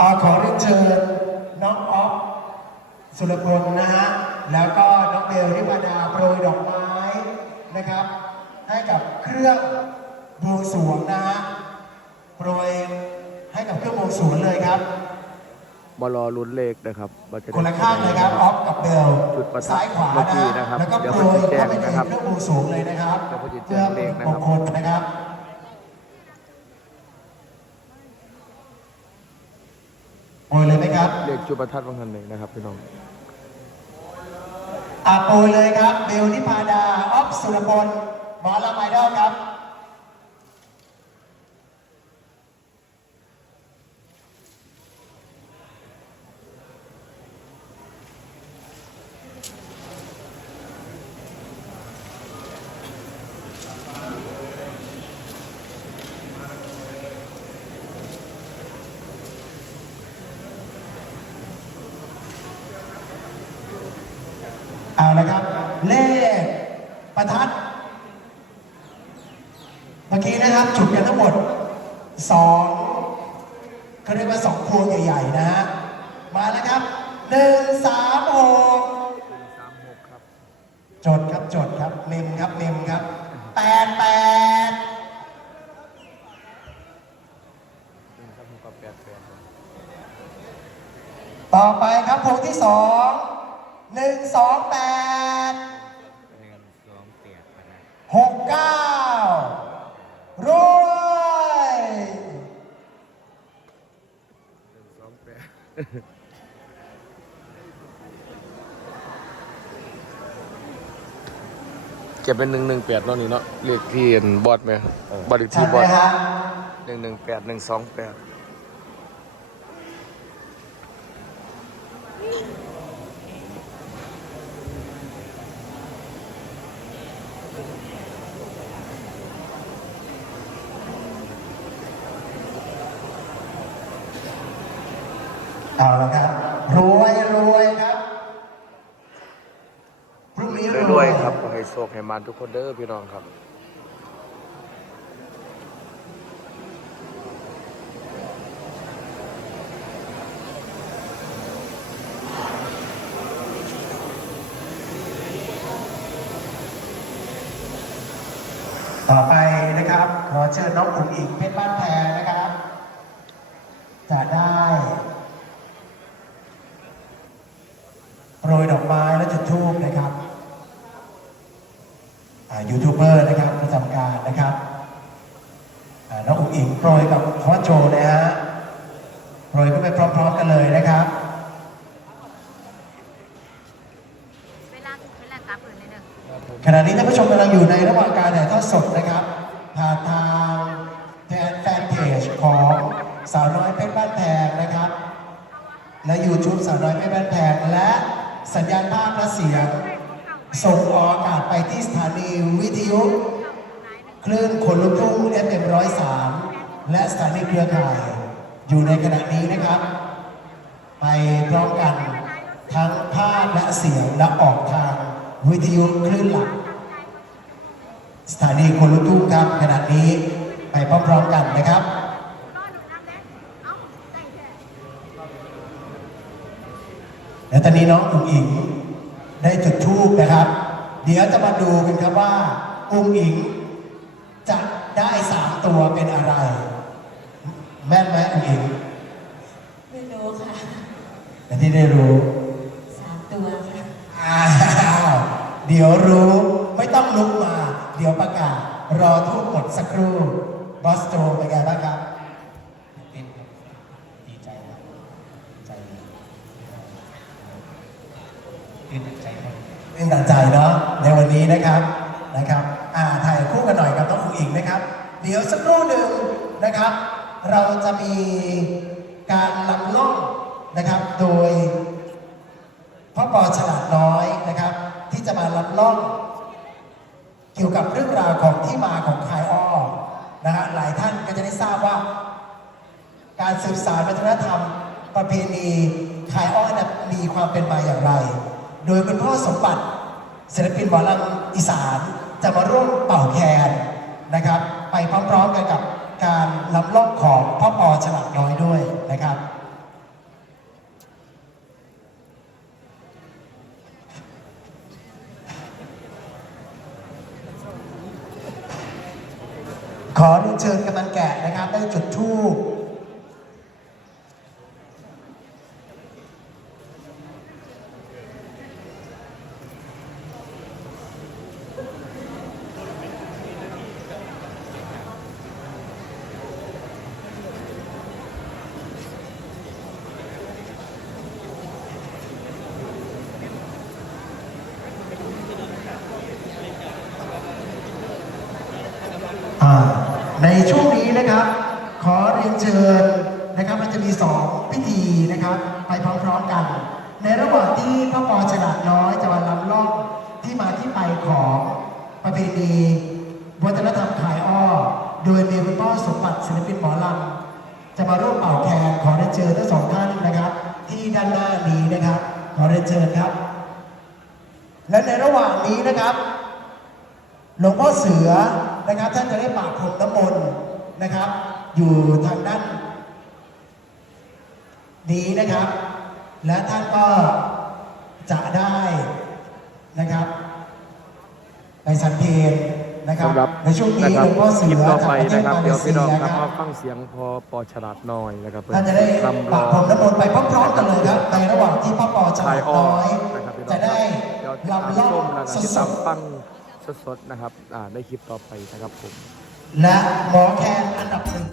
อาขอเรียนเชิญน้องออฟสุรพลนะฮะ แล้วก็น้องเบลนิพาดาโปรยดอกไม้นะครับ ให้กับเครื่องบวงสรวงนะฮะโปรยให้กับเครื่องบวงสรวงเลยครับบอลอลุ้นเลขนะครับว่าจะได้คนละข้างเลยครับออฟกับเบลจุดประทัดซ้ายขวาเมื่อกี้นะนะครับ แล้วก็เดี๋ยวโปรผมยจะแจ้งเข้าไปในนะครับเครื่องบวงสรวงเลยนะครับเดี๋ยวผมจะแจ้งเลขนะครับมงคลนะครับ โปร ยเลยไหมครับเลขจุดประทัดบางทันหนึ่งนะครับพี่น้องอาโปรยเลยครับ เบลนิพาดาออฟสุรพลหมอลำไอดอลครับ เอาละครับ เลขประทัด เมื่อกี้นะครับ จุดกันทั้งหมดสองเขาเรียกว่าสองพวงใหญ่ๆนะฮะ มาแล้วครับหนึ่งสามหกจดครับจดครับเมมครับเมมครับแปดแปดต่อไปครับพวงที่สอง หนึ่งสองแปดหกเก้ารวยเก็บเป็นหนึ่งหนึ่งแปดเนาะนี่เนาะเลขที่เห็นบอดไหมบอดอีกใช่ที่ไหบมอดฮะ หนึ่งหนึ่งแปดหนึ่งสองแปด เอาละครับ รวยรวยครับพรุ่งนี้ด้วยๆครับขอให้โชคให้มาทุกคนเด้อพี่น้องครับต่อไปนะครับ ขอเชิญน้องอุ๋งอิงเพชรบ้านแพงนะครับจะได้ โปรยดอกไม้และจุดธูปนะครับอ่ายูทูบเบอร์นะครับประจำการนะครับอ่าน้องอุ๋งอิงโปรยกับพ่อโจนะฮะโปรยก็ไปพร้อมๆกันเลยนะครับเวลาเวลากลับเลยเนี่ยขณะนี้ท่านผู้ชมกำลังอยู่ในระหว่างการถ่ายทอดสดนะครับ ผ่านทางแฟนแฟนเพจของสาวน้อยเพชรบ้านแพงนะครับ และ YouTube สาวน้อยเพชรบ้านแพงและ สัญญาณภาพและเสียง ส่งออกอากาศไปที่สถานีวิทยุคลื่นคนลุกทุ่ง FM 103 และสถานีเครือข่าย อยู่ในขณะนี้นะครับ ไปพร้อมกันทั้งภาพและเสียงและออกทางวิทยุคลื่นหลัก สถานีคนลุกทุ่งครับขณะนี้ไปพร้อมๆกันนะครับ และตอนนี้น้องอุ๋งอิงได้จุดทูบนะครับ เดี๋ยวจะมาดูกันครับว่าอุ๋งอิงจะได้สามตัวเป็นอะไร แม่นไหมอุ๋งอิงไม่รู้ค่ะและที่ได้รู้สามตัวค่ะอ้าวเดี๋ยวรู้ไม่ต้องลุกมา เดี๋ยวประกาศ รอทูบหมดสักครู่บอสโจเป็นไงบ้างครับตื่นเต้นครับดีใจครับดีใจเลย ตื่นใจครับตื่นตันใจเนาะในวันนี้นะครับนะครับอ่าถ่ายคู่กันหน่อยกับน้องอุ๋งอิงนะครับ เดี๋ยวสักครู่หนึ่งนะครับ เราจะมีการลำล่องนะครับ โดยพ่อปอฉลาดน้อยนะครับ ที่จะมาลัดล่อง เกี่ยวกับเรื่องราวของที่มาของคายอ้อนะฮะหลายท่านก็จะได้ทราบว่า การสืบสานวัฒนธรรม ประเพณีคายอ้อนะมีความเป็นมาอย่างไร โดยคุณพ่อสมบัติศิลปินบอลำอีสานจะมาร่วมเป่าแคนนะครับ ไปพร้อมๆกันกับการลำล่องของพ่อปอฉลาดน้อยด้วยนะครับขอเรีนเชิญกำนันแกะนะครับ ได้จุดทูป ในช่วงนี้นะครับ ขอเรียนเชิญนะครับมันจะมีสองพิธีนะครับ ไปพร้อมๆกัน ในระหว่างที่พระปอฉลาดน้อยจะมาลำล่องที่มาที่ไปของประเพณีวัฒนธรรมขายอ้อ โดยมีคุณพ่อสมบัติศิลปินหมอลำจะมาร่วมเป่าแคนขอเรียนเชิญทั้งสองท่านนะครับ ที่ด้านหน้านี้นะครับ ขอเรียนเชิญครับ และในระหว่างนี้นะครับหลวงพ่อเสือ นะครับท่านจะได้ปากผมน้ำมนต์นะครับ อยู่ทางด้านนี้นะครับ และท่านก็จะได้นะครับไปสันเพลนะครับสำหรับในช่วงนี้นะคหรับลวงพ่อเสืคลิปอต่อจากไปประเทศนะครับมาเลเดี๋ยวเซีพี่ยน้องคครัรับบมาฟังเสียงพอปอฉลาดน้อยนะครับท่านจะได้ลำปากผมน้ำมนต์ไปพร้อมๆกันเลยครับในระหว่างที่พระปอฉชาลายดอ้อน้อยนะครับพี่น้องจะได้เดี๋ยวลำล่องชมแล้วก็สติดดตามๆฟัง สดๆนะครับในคลิปต่อไปนะครับผม และหมอแคนอันดับหนึ่ง